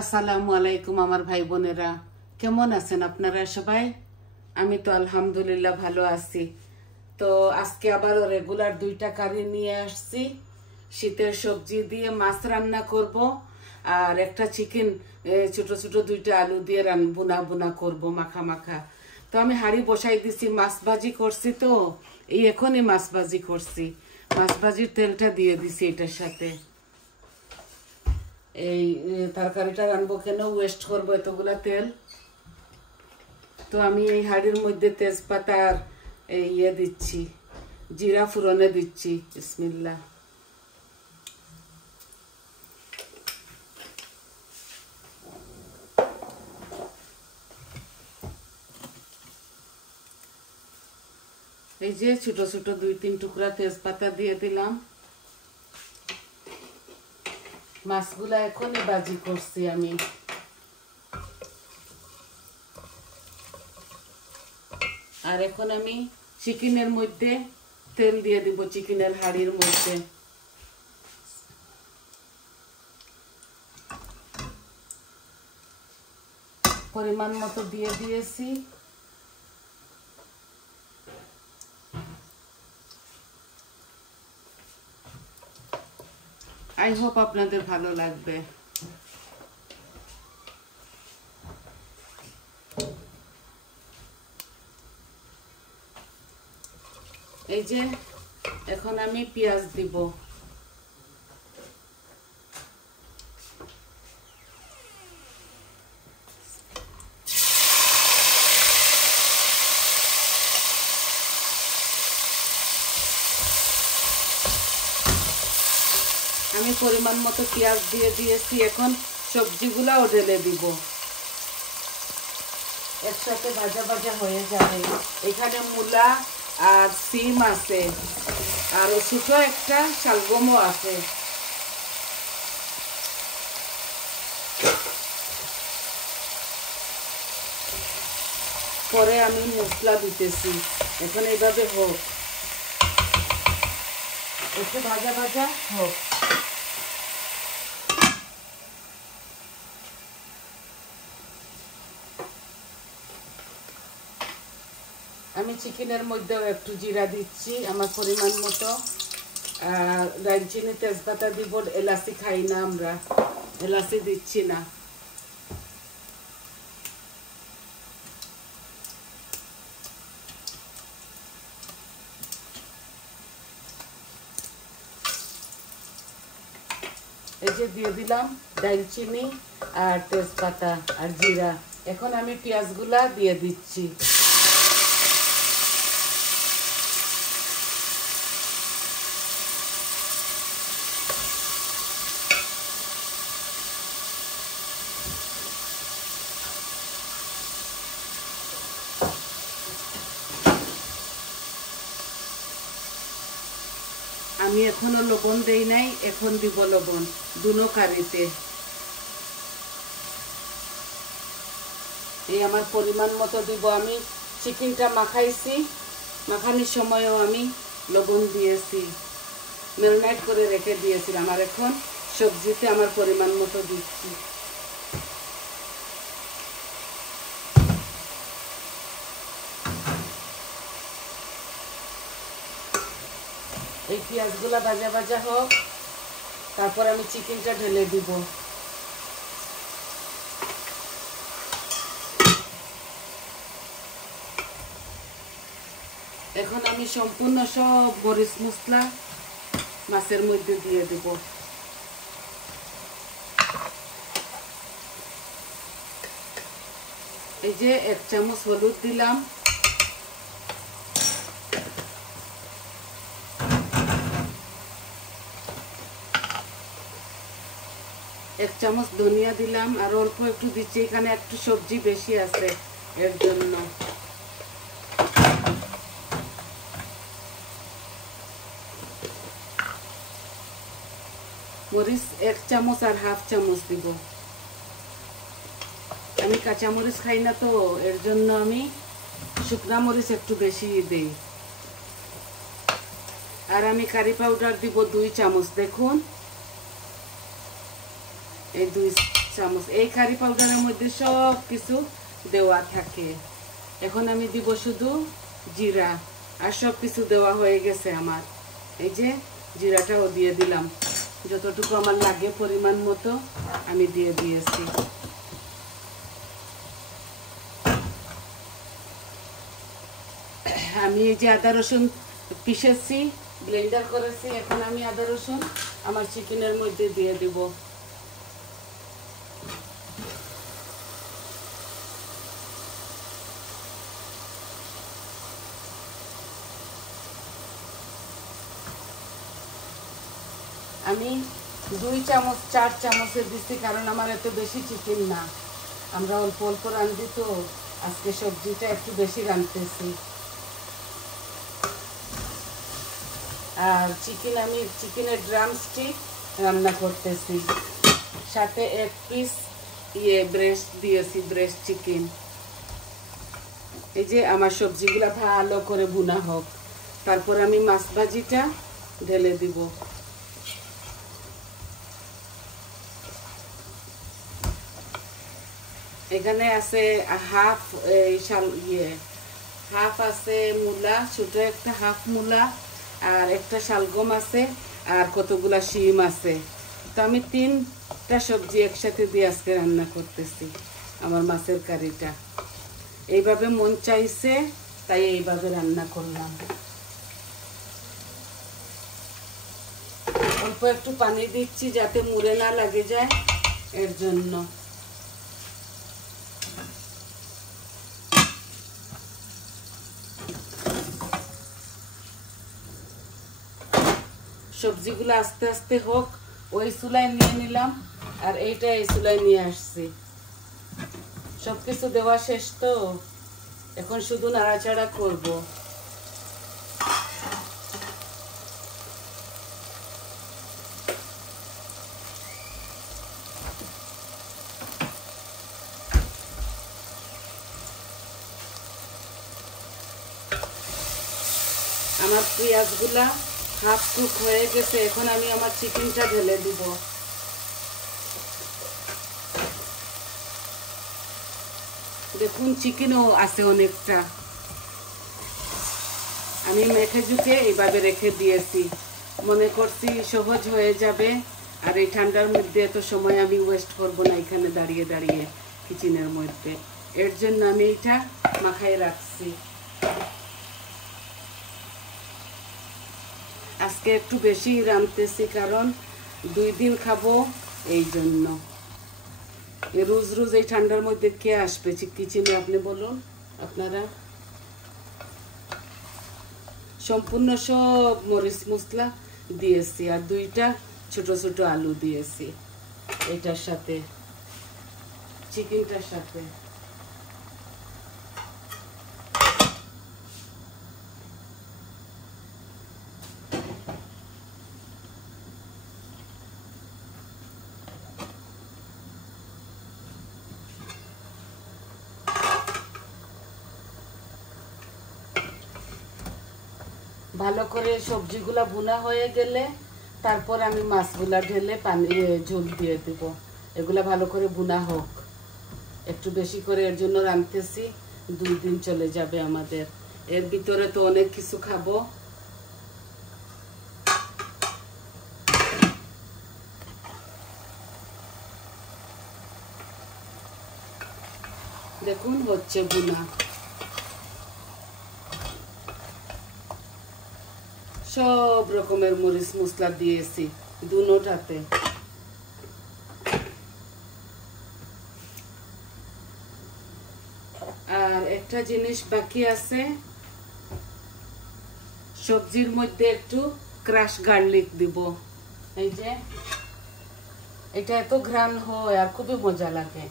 আসসালামু আলাইকুম আমার ভাই বোনেরা, কেমন আছেন আপনারা সবাই? আমি তো আলহামদুলিল্লাহ ভালো আছি। তো আজকে আবার রেগুলার দুইটা কারি নিয়ে আসছি। শীতের সবজি দিয়ে মাছ রান্না করব, আর একটা চিকেন ছোট ছোট দুইটা আলু দিয়ে বুনা বুনা করব, মাখা মাখা। তো আমি হাঁড়ি বসাই দিছি, মাছ ভাজি করছি। তো এই এখনই মাছ ভাজি করছি, মাছ ভাজির তেলটা দিয়ে দিছি এটার সাথে। এই তরকারিটা রানবো, কেন ওয়েস্ট করবো এতগুলা তেল। তো আমি এই হাঁড়ির মধ্যে তেজপাতা আর ইয়ে দিচ্ছি, জিরা ফুরনে দিচ্ছি। বিসমিল্লাহ। এই যে ছোট ছোট 2-3 টুকরা তেজপাতা দিয়ে দিলাম। মাছগুলা এখনই ভাজি করছি আমি। আর এখন আমি চিকেনের মধ্যে তেল দিয়ে দিব, চিকেনের হাঁড়ির মধ্যে। পরিমাণ মতো দিয়ে দিয়েছি। আই হোপ আপনাদের ভালো লাগবে। এই যে এখন আমি পেঁয়াজ দিব। আমি পরিমাণ মতো পেঁয়াজ দিয়ে দিয়েছি। এখন সবজিগুলাও ঢেলে দিব, একসাথে ভাজা ভাজা হয়ে যাবে। এখানে মূলা আর সিম আছে, আর ছোট একটা শালগমও আছে। পরে আমি মশলা দিতেছি। এখন এইভাবে হোক, একটু ভাজা ভাজা হোক। আমি চিকেনের মধ্যেও একটু জিরা দিচ্ছি আমার পরিমাণ মতো। আর দারচিনি তেজপাতা দিব। এলাচি খাই না আমরা, এলাচি দিচ্ছি না। এই যে দিয়ে দিলাম দারচিনি আর তেজপাতা আর জিরা। এখন আমি পেঁয়াজগুলা দিয়ে দিচ্ছি। আমি এখনো লবণ দেই নাই, এখন দিব লবণ দুনো কারিতে। এই আমার পরিমাণ মতো দিব। আমি চিকেনটা মাখাইছি, মাখানোর সময়ও আমি লবণ দিয়েছি, ম্যারিনেট করে রেখে দিয়েছিলাম। আর এখন সবজিতে আমার পরিমাণ মতো দিচ্ছি। এই পেঁয়াজগুলা ভাজা ভাজা হোক, তারপর আমি চিকেনটা ঢেলে দিব। এখন আমি সম্পূর্ণ সব মরিচ মশলা মাছের মধ্যে দিয়ে দেব। এই যে 1 চামচ হলুদ দিলাম, 1 চামচ ধনিয়া দিলাম, আর অল্প একটু দিচ্ছি, এখানে একটু সবজি বেশি আছে এর জন্য। মরিচ 1 চামচ আর হাফ চামচ দিব। আমি কাঁচা মরিচ খাই না, তো এর জন্য আমি শুকনা মরিচ একটু বেশি দিই। আর আমি কারি পাউডার দিব 2 চামচ। দেখুন এই 2 চামচ। এই কারি পাউডারের মধ্যে সব কিছু দেওয়া থাকে। এখন আমি দিব শুধু জিরা, আর সব কিছু দেওয়া হয়ে গেছে আমার। এই যে জিরাটাও দিয়ে দিলাম, যতটুকু আমার লাগে পরিমাণ মতো আমি দিয়ে দিয়েছি। আমি এই যে আদা রসুন পিষেছি, ব্লেন্ডার করেছি, এখন আমি আদা রসুন আমার চিকেনের মধ্যে দিয়ে দিব। আমি 2 চামচ 4 চামচের দিচ্ছি, কারণ আমার এত বেশি চিকেন না, আমরা অল্প অল্প রাঁধি তো আজকে সবজিটা একটু বেশি রাঁধতেছি। আর আমি চিকেনের ড্রামস্টিক রান্না করতেছি, সাথে 1 পিস ব্রেস্ট দিয়েছি, ব্রেস্ট চিকেন। এই যে আমার সবজিগুলো ভালো করে ভুনা হোক, তারপর আমি মাছ ভাজিটা ঢেলে দিব। এখানে আছে হাফ হাফ আছে মূলা, ছোট একটা হাফ মূলা, আর একটা শালগম আছে, আর কতগুলা শিম আছে। তো আমি 3টা সবজি একসাথে দিয়ে আজকে রান্না করতেছি আমার মাছের কারিটা। এইভাবে মন চাইছে তাই এইভাবে রান্না করলাম। অল্প একটু পানি দিচ্ছি যাতে মুড়ে না লাগে যায়, এর জন্য। সবজিগুলো আস্তে আস্তে হোক, ওই চুলায় নিয়ে নিলাম, আর এইটা এই চুলায় নিয়ে আসছি। সবকিছু দেওয়া শেষ তো, এখন শুধু নাড়াচাড়া করব। আমার পেঁয়াজগুলা হাফ কুক হয়ে গেছে, এখন আমি আমার চিকেনটা ঢেলে দিব। দেখুন চিকেনও আছে অনেকটা, আমি মেখে ঝুঁকে এইভাবে রেখে দিয়েছি, মনে করছি সহজ হয়ে যাবে। আর এই ঠান্ডার মধ্যে এত সময় আমি ওয়েস্ট করব না এখানে দাঁড়িয়ে দাঁড়িয়ে কিচেনের মধ্যে, এর জন্য আমি এটা মাখায় রাখছি। আজকে একটু বেশি রাঁধতেছি, কারণ 2 দিন খাবো, এই জন্য। রোজ রোজ এই ঠান্ডার মধ্যে কে আসবে কিচেনে আপনি বলুন? আপনারা সম্পূর্ণ সব মরিচ মশলা দিয়েছি, আর 2টা ছোট ছোট আলু দিয়েছি এটার সাথে, চিকেনটার সাথে। ভালো করে সবজিগুলা ভুনা হয়ে গেলে তারপর আমি মাছগুলা ঢেলে পানি ঝোল দিয়ে দেব। এগুলা ভালো করে ভুনা হোক, একটু বেশি করে, এর জন্য রাঁধতেছি। 2 দিন চলে যাবে আমাদের, এর ভিতরে তো অনেক কিছু খাবো। দেখুন হচ্ছে ভুনা, সব রকমের মরিচ মশলা দিয়েছি দুটোটাতে। আর একটা জিনিস বাকি আছে, সবজির মধ্যে একটু ক্রাশ গার্লিক দিব। এই যে এটা এত ঘ্রাণ হয় আর খুবই মজা লাগে।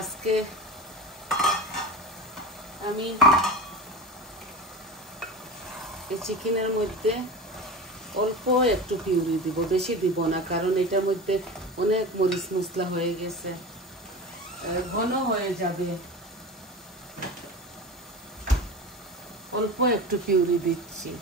আজকে আমি এই চিকেনের মধ্যে অল্প একটু পিউরি দিব, বেশি দিব না, কারণ এটার মধ্যে অনেক মরিচ মশলা হয়ে গেছে, ঘন হয়ে যাবে। অল্প একটু পিউরি দিচ্ছি।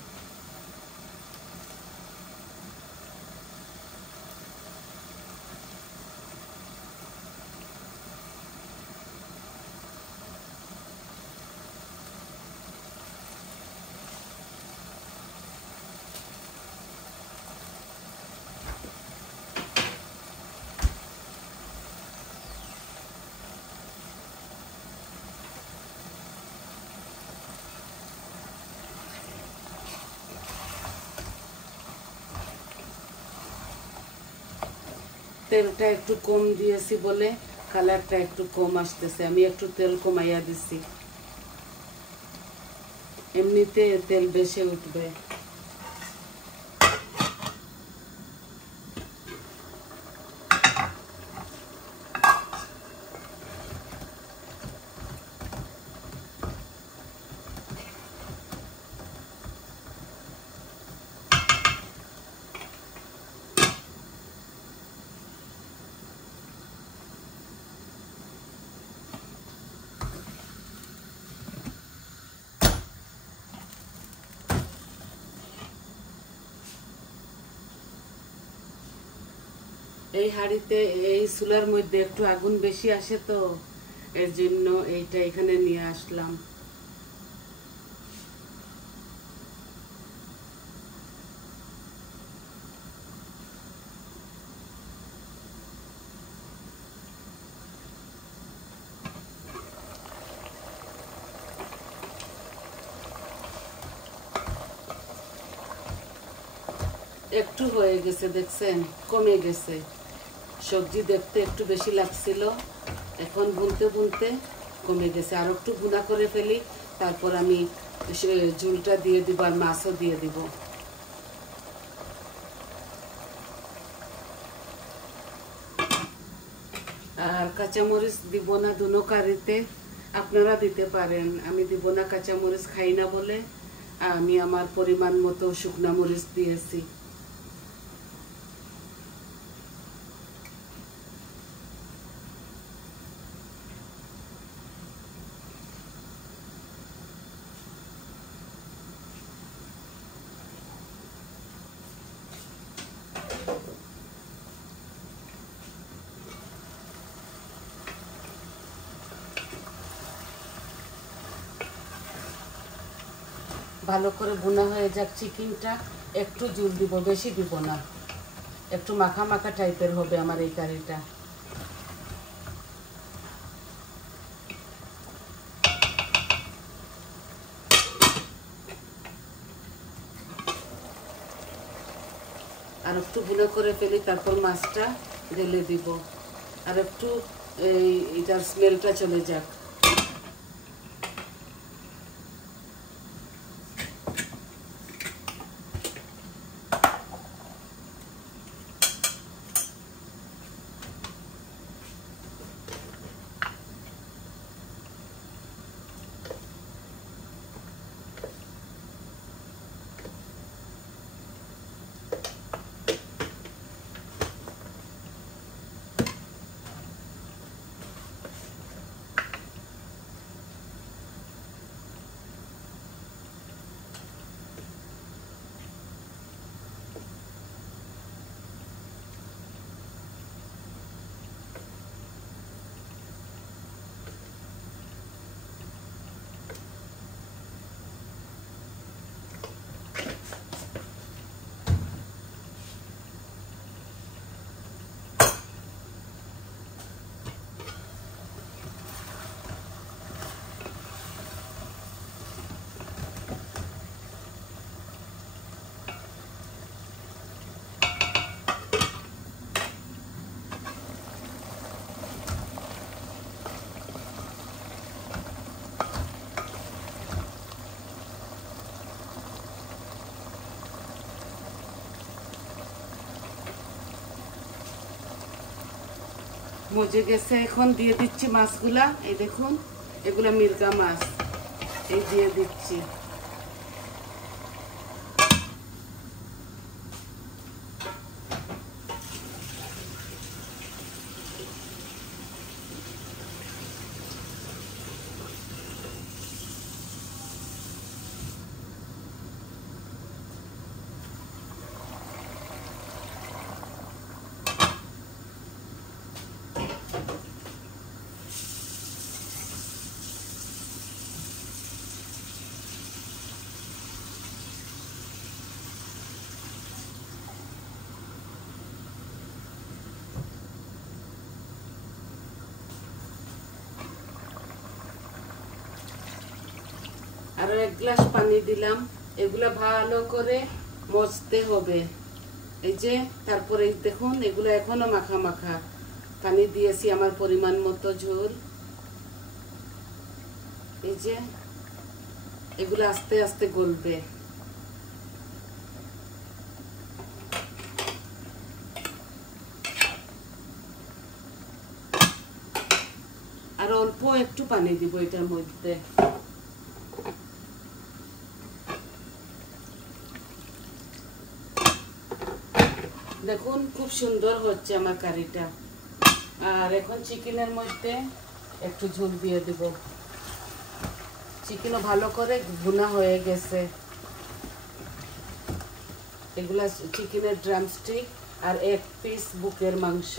তেলটা একটু কম দিয়েছি বলে কালারটা একটু কম আসতেছে, আমি একটু তেল কমাইয়া দিছি, এমনিতে তেল বেশি উঠবে। এই হাঁড়িতে এই চুলার মধ্যে একটু আগুন বেশি আসে, তো এর জন্য এইটা এখানে নিয়ে আসলাম। একটু হয়ে গেছে, দেখছেন কমে গেছে। সবজি দেখতে একটু বেশি লাগছিল, এখন বুনতে বুনতে কমে গেছে। আর একটু ভুনা করে ফেলি, তারপর আমি ঝুলটা দিয়ে দিব আর মাছও দিয়ে দিব। আর কাঁচামরিচ দিব না দুনো কারিতে, আপনারা দিতে পারেন, আমি দিব না, কাঁচামরিচ খাই না বলে আমি আমার পরিমাণ মতো শুকনা মরিচ দিয়েছি। ভালো করে ভুনা হয়ে যাক চিকেনটা, একটু জল দিব, বেশি দিব না, একটু মাখা মাখা টাইপের হবে আমার এই কারিটা। আর একটু ভুনা করে ফেলি, তারপর মাছটা ঢেলে দিব, আর একটু এটার স্মেলটা চলে যাক। মজে গেছে। এখন দিয়ে দিচ্ছি মাছগুলা। এই দেখুন, এগুলা মির্গা মাছ, এই দিয়ে দিচ্ছি। আরো 1 গ্লাস পানি দিলাম। এগুলা ভালো করে মজতে হবে। এই যে, তারপরে দেখুন, এগুলো এখনো মাখা মাখা। পানি দিয়েছি আমার পরিমাণ মতো ঝোল। এই যে, এগুলো আস্তে আস্তে গলবে। আর অল্প একটু পানি দিব এটার মধ্যে। দেখুন, খুব সুন্দর হচ্ছে আমার কারিটা। আর এখন চিকেনের মধ্যে একটু ঝোল দিয়ে দেব। চিকেনও ভালো করে ভুনা হয়ে গেছে। এগুলা চিকেনের ড্রামস্টিক আর 1 পিস বুকের মাংস।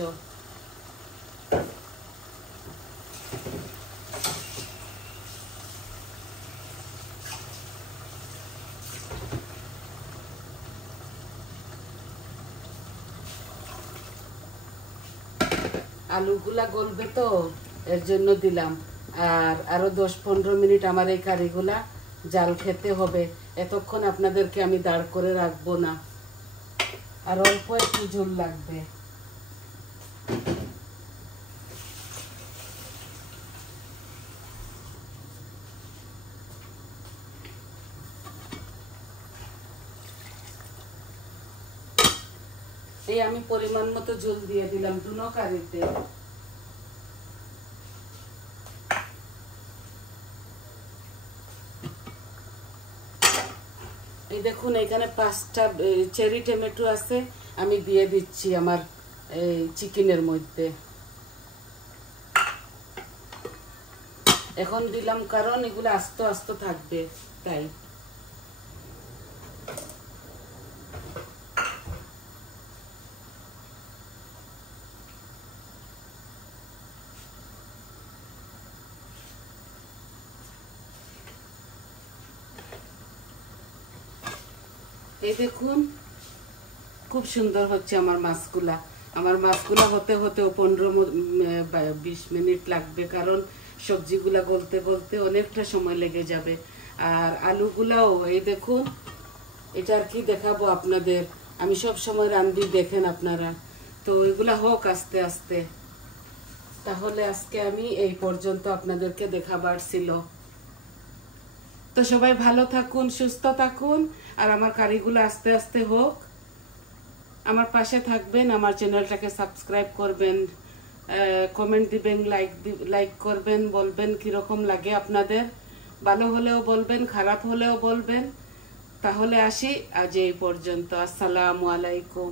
আলুগুলা গলবে তো, এর জন্য দিলাম। আর আরো 10-15 মিনিট আমার এই কারিগুলা জাল খেতে হবে। এতক্ষণ আপনাদেরকে আমি দাঁড় করে রাখবো না। আর অল্প একটু ঝোল লাগবে। এই আমি পরিমাণ মতো ঝোল দিয়ে দিলাম দুনো কারিতে। এই দেখুন, এখানে 5টা চেরি টমেটো আছে, আমি দিয়ে দিচ্ছি আমার এই চিকেনের মধ্যে। এখন দিলাম কারণ এগুলো আস্তে আস্তে থাকবে, তাই। এই দেখুন, খুব সুন্দর হচ্ছে আমার মাছগুলা। আমার মাছগুলা হতে হতে 15-20 মিনিট লাগবে, কারণ সবজিগুলা গলতে গলতে অনেকটা সময় লেগে যাবে। আর আলুগুলাও এই দেখুন, এটা আর কি দেখাবো আপনাদের, আমি সব সময় রান্ধি, দেখেন আপনারা। তো এগুলা হোক আস্তে আস্তে। তাহলে আজকে আমি এই পর্যন্ত আপনাদেরকে দেখাবার ছিল। তো সবাই ভালো থাকুন, সুস্থ থাকুন, আর আমার কারিগুলো আস্তে আস্তে হোক। আমার পাশে থাকবেন, আমার চ্যানেলটাকে সাবস্ক্রাইব করবেন, কমেন্ট দিবেন, লাইক করবেন, বলবেন কিরকম লাগে আপনাদের। ভালো হলেও বলবেন, খারাপ হলেও বলবেন। তাহলে আসি, আজ এই পর্যন্ত। আসসালামু আলাইকুম।